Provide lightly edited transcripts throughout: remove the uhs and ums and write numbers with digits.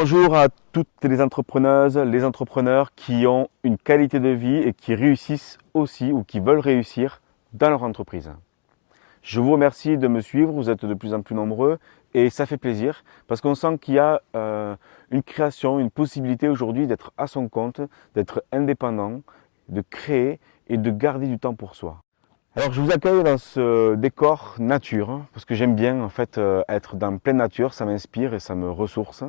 Bonjour à toutes les entrepreneuses, les entrepreneurs qui ont une qualité de vie et qui réussissent aussi ou qui veulent réussir dans leur entreprise. Je vous remercie de me suivre, vous êtes de plus en plus nombreux et ça fait plaisir parce qu'on sent qu'il y a une création, une possibilité aujourd'hui d'être à son compte, d'être indépendant, de créer et de garder du temps pour soi. Alors je vous accueille dans ce décor nature parce que j'aime bien en fait être dans pleine nature, ça m'inspire et ça me ressource.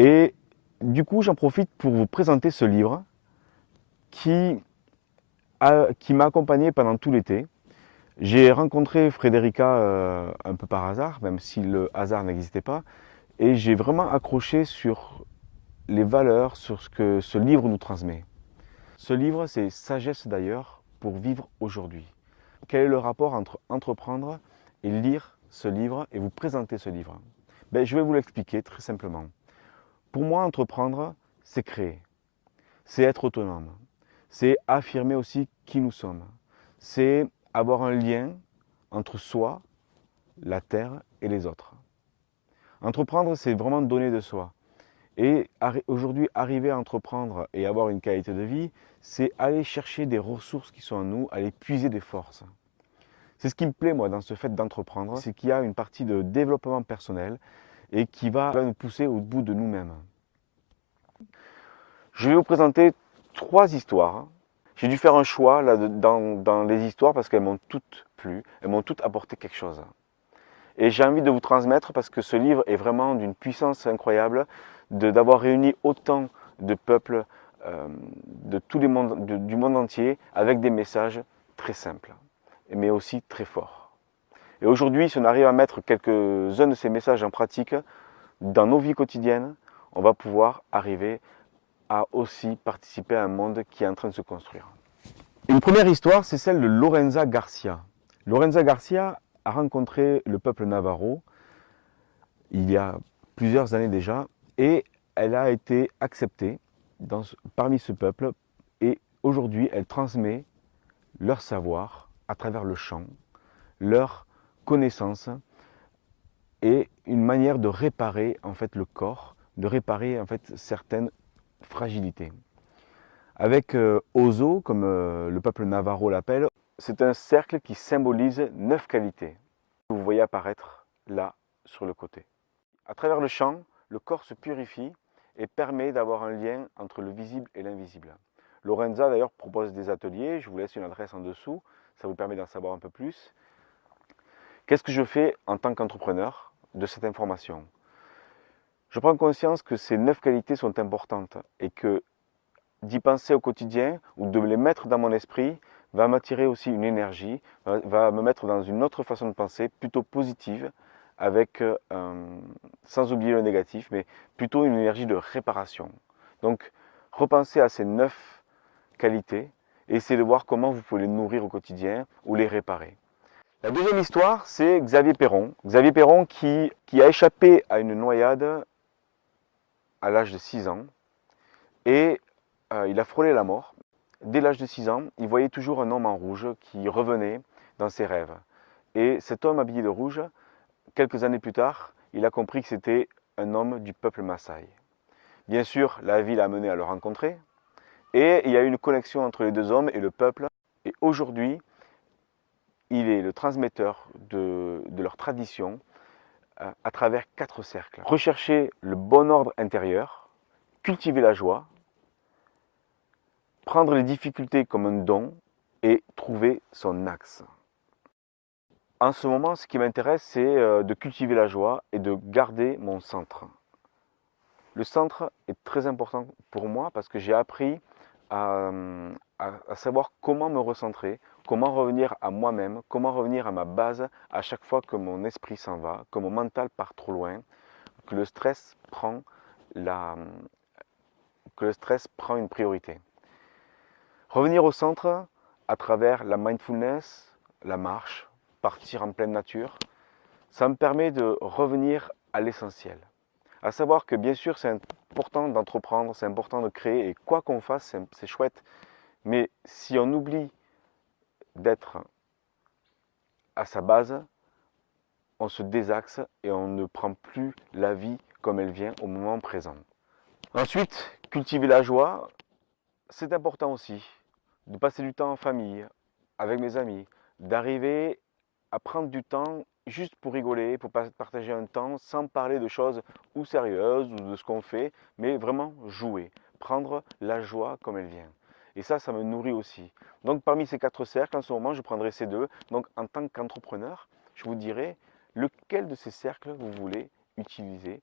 Et du coup, j'en profite pour vous présenter ce livre qui, qui m'a accompagné pendant tout l'été. J'ai rencontré Frédérica un peu par hasard, même si le hasard n'existait pas, et j'ai vraiment accroché sur les valeurs, sur ce que ce livre nous transmet. Ce livre, c'est Sagesse d'ailleurs pour vivre aujourd'hui. Quel est le rapport entre entreprendre et lire ce livre et vous présenter ce livre? Je vais vous l'expliquer très simplement. Pour moi, entreprendre, c'est créer. C'est être autonome. C'est affirmer aussi qui nous sommes. C'est avoir un lien entre soi, la terre et les autres. Entreprendre, c'est vraiment donner de soi. Et aujourd'hui, arriver à entreprendre et avoir une qualité de vie, c'est aller chercher des ressources qui sont en nous, aller puiser des forces. C'est ce qui me plaît, moi, dans ce fait d'entreprendre, c'est qu'il y a une partie de développement personnel et qui va nous pousser au bout de nous-mêmes. Je vais vous présenter 3 histoires. J'ai dû faire un choix là, dans les histoires parce qu'elles m'ont toutes plu, elles m'ont toutes apporté quelque chose. Et j'ai envie de vous transmettre parce que ce livre est vraiment d'une puissance incroyable, d'avoir réuni autant de peuples de tous les mondes, du monde entier avec des messages très simples, mais aussi très forts. Et aujourd'hui, si on arrive à mettre quelques-uns de ces messages en pratique dans nos vies quotidiennes, on va pouvoir arriver à aussi participer à un monde qui est en train de se construire. Une première histoire, c'est celle de Lorenza Garcia. Lorenza Garcia a rencontré le peuple Navarro il y a plusieurs années déjà et elle a été acceptée parmi ce peuple et aujourd'hui elle transmet leur savoir à travers le chant, leur connaissance et une manière de réparer en fait le corps, de réparer en fait certaines fragilités. Avec Ozo, comme le peuple navarro l'appelle, c'est un cercle qui symbolise 9 qualités que vous voyez apparaître là sur le côté. À travers le chant, le corps se purifie et permet d'avoir un lien entre le visible et l'invisible. Lorenza d'ailleurs propose des ateliers, je vous laisse une adresse en dessous, ça vous permet d'en savoir un peu plus. Qu'est-ce que je fais en tant qu'entrepreneur de cette information? Je prends conscience que ces 9 qualités sont importantes et que d'y penser au quotidien ou de les mettre dans mon esprit va m'attirer aussi une énergie, va me mettre dans une autre façon de penser, plutôt positive, avec, sans oublier le négatif, mais plutôt une énergie de réparation. Donc, repensez à ces 9 qualités et essayez de voir comment vous pouvez les nourrir au quotidien ou les réparer. La deuxième histoire, c'est Xavier Perron. Xavier Perron qui a échappé à une noyade à l'âge de 6 ans et il a frôlé la mort. Dès l'âge de 6 ans, il voyait toujours un homme en rouge qui revenait dans ses rêves. Et cet homme habillé de rouge, quelques années plus tard, il a compris que c'était un homme du peuple Maasai. Bien sûr, la vie l'a amené à le rencontrer, et il y a eu une connexion entre les deux hommes et le peuple. Et aujourd'hui, il est le transmetteur de leur tradition à travers 4 cercles. Rechercher le bon ordre intérieur, cultiver la joie, prendre les difficultés comme un don et trouver son axe. En ce moment, ce qui m'intéresse, c'est de cultiver la joie et de garder mon centre. Le centre est très important pour moi parce que j'ai appris à, à savoir comment me recentrer, comment revenir à moi-même, comment revenir à ma base à chaque fois que mon esprit s'en va, que mon mental part trop loin, que le stress prend, que le stress prend une priorité. Revenir au centre à travers la mindfulness, la marche, partir en pleine nature, ça me permet de revenir à l'essentiel. À savoir que bien sûr c'est important d'entreprendre, c'est important de créer et quoi qu'on fasse c'est chouette. Mais si on oublie d'être à sa base, on se désaxe et on ne prend plus la vie comme elle vient au moment présent. Ensuite, cultiver la joie, c'est important aussi. De passer du temps en famille, avec mes amis, d'arriver à prendre du temps juste pour rigoler, pour partager un temps sans parler de choses ou sérieuses ou de ce qu'on fait, mais vraiment jouer, prendre la joie comme elle vient. Et ça me nourrit aussi. Donc parmi ces 4 cercles, en ce moment, je prendrai ces 2. Donc en tant qu'entrepreneur, je vous dirai lequel de ces cercles vous voulez utiliser,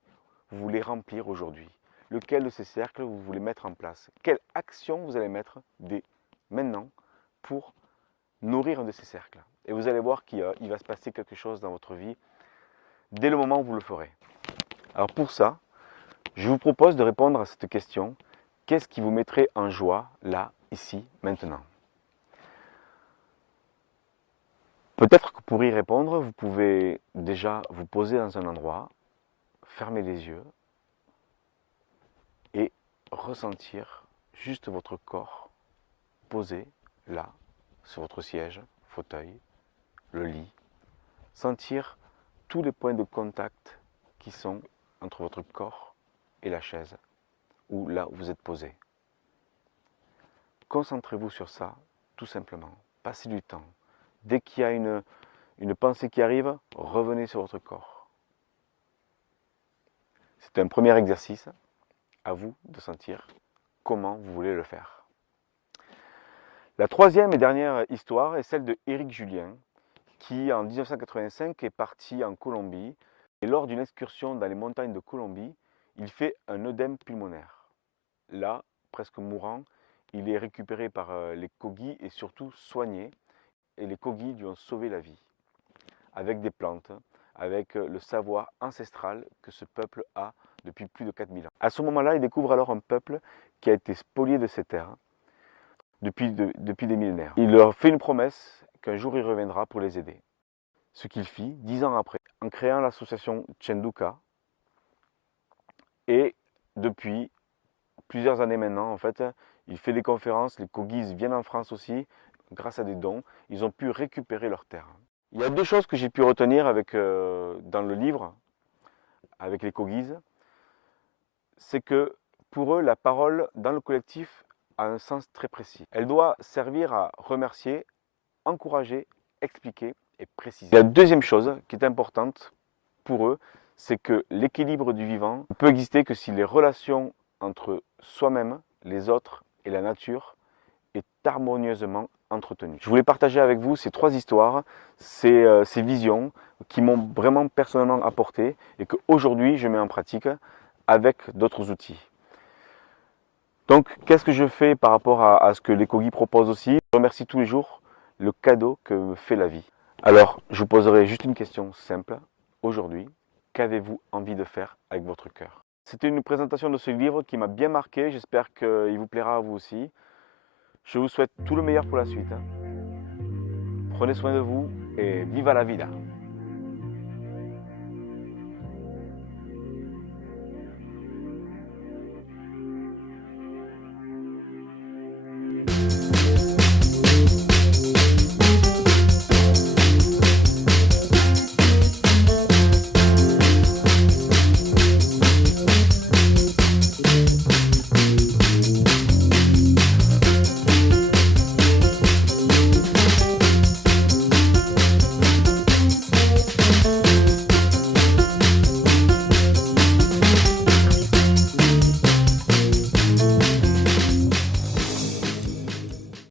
vous voulez remplir aujourd'hui. Lequel de ces cercles vous voulez mettre en place. Quelle action vous allez mettre dès maintenant pour nourrir un de ces cercles. Et vous allez voir qu'il va se passer quelque chose dans votre vie dès le moment où vous le ferez. Alors pour ça, je vous propose de répondre à cette question. Qu'est-ce qui vous mettrait en joie, là, ici, maintenant? Peut-être que pour y répondre, vous pouvez déjà vous poser dans un endroit, fermer les yeux et ressentir juste votre corps posé là, sur votre siège, fauteuil, le lit. Sentir tous les points de contact qui sont entre votre corps et la chaise ou là où vous êtes posé. Concentrez-vous sur ça, tout simplement. Passez du temps. Dès qu'il y a une pensée qui arrive, revenez sur votre corps. C'est un premier exercice. À vous de sentir comment vous voulez le faire. La troisième et dernière histoire est celle de Éric Julien, qui en 1985 est parti en Colombie et lors d'une excursion dans les montagnes de Colombie, il fait un œdème pulmonaire. Là, presque mourant, il est récupéré par les Kogis et surtout soigné et les Kogis lui ont sauvé la vie avec des plantes, avec le savoir ancestral que ce peuple a depuis plus de 4000 ans. À ce moment-là, il découvre alors un peuple qui a été spolié de ses terres depuis des millénaires. Il leur fait une promesse qu'un jour il reviendra pour les aider. Ce qu'il fit 10 ans après, en créant l'association Chenduka. Et depuis plusieurs années maintenant, en fait, il fait des conférences, les Kogis viennent en France aussi, grâce à des dons, ils ont pu récupérer leurs terres. Il y a 2 choses que j'ai pu retenir dans le livre, avec les Kogis, c'est que pour eux, la parole dans le collectif a un sens très précis. Elle doit servir à remercier, encourager, expliquer et préciser. La deuxième chose qui est importante pour eux, c'est que l'équilibre du vivant ne peut exister que si les relations entre soi-même, les autres et la nature est harmonieusement entretenues. Je voulais partager avec vous ces 3 histoires, ces visions qui m'ont vraiment personnellement apporté et qu'aujourd'hui je mets en pratique avec d'autres outils. Donc, qu'est-ce que je fais par rapport à ce que les Kogis proposent aussi? Je remercie tous les jours le cadeau que me fait la vie. Alors, je vous poserai juste une question simple. Aujourd'hui, qu'avez-vous envie de faire avec votre cœur? C'était une présentation de ce livre qui m'a bien marqué. J'espère qu'il vous plaira à vous aussi. Je vous souhaite tout le meilleur pour la suite. Prenez soin de vous et viva la vida!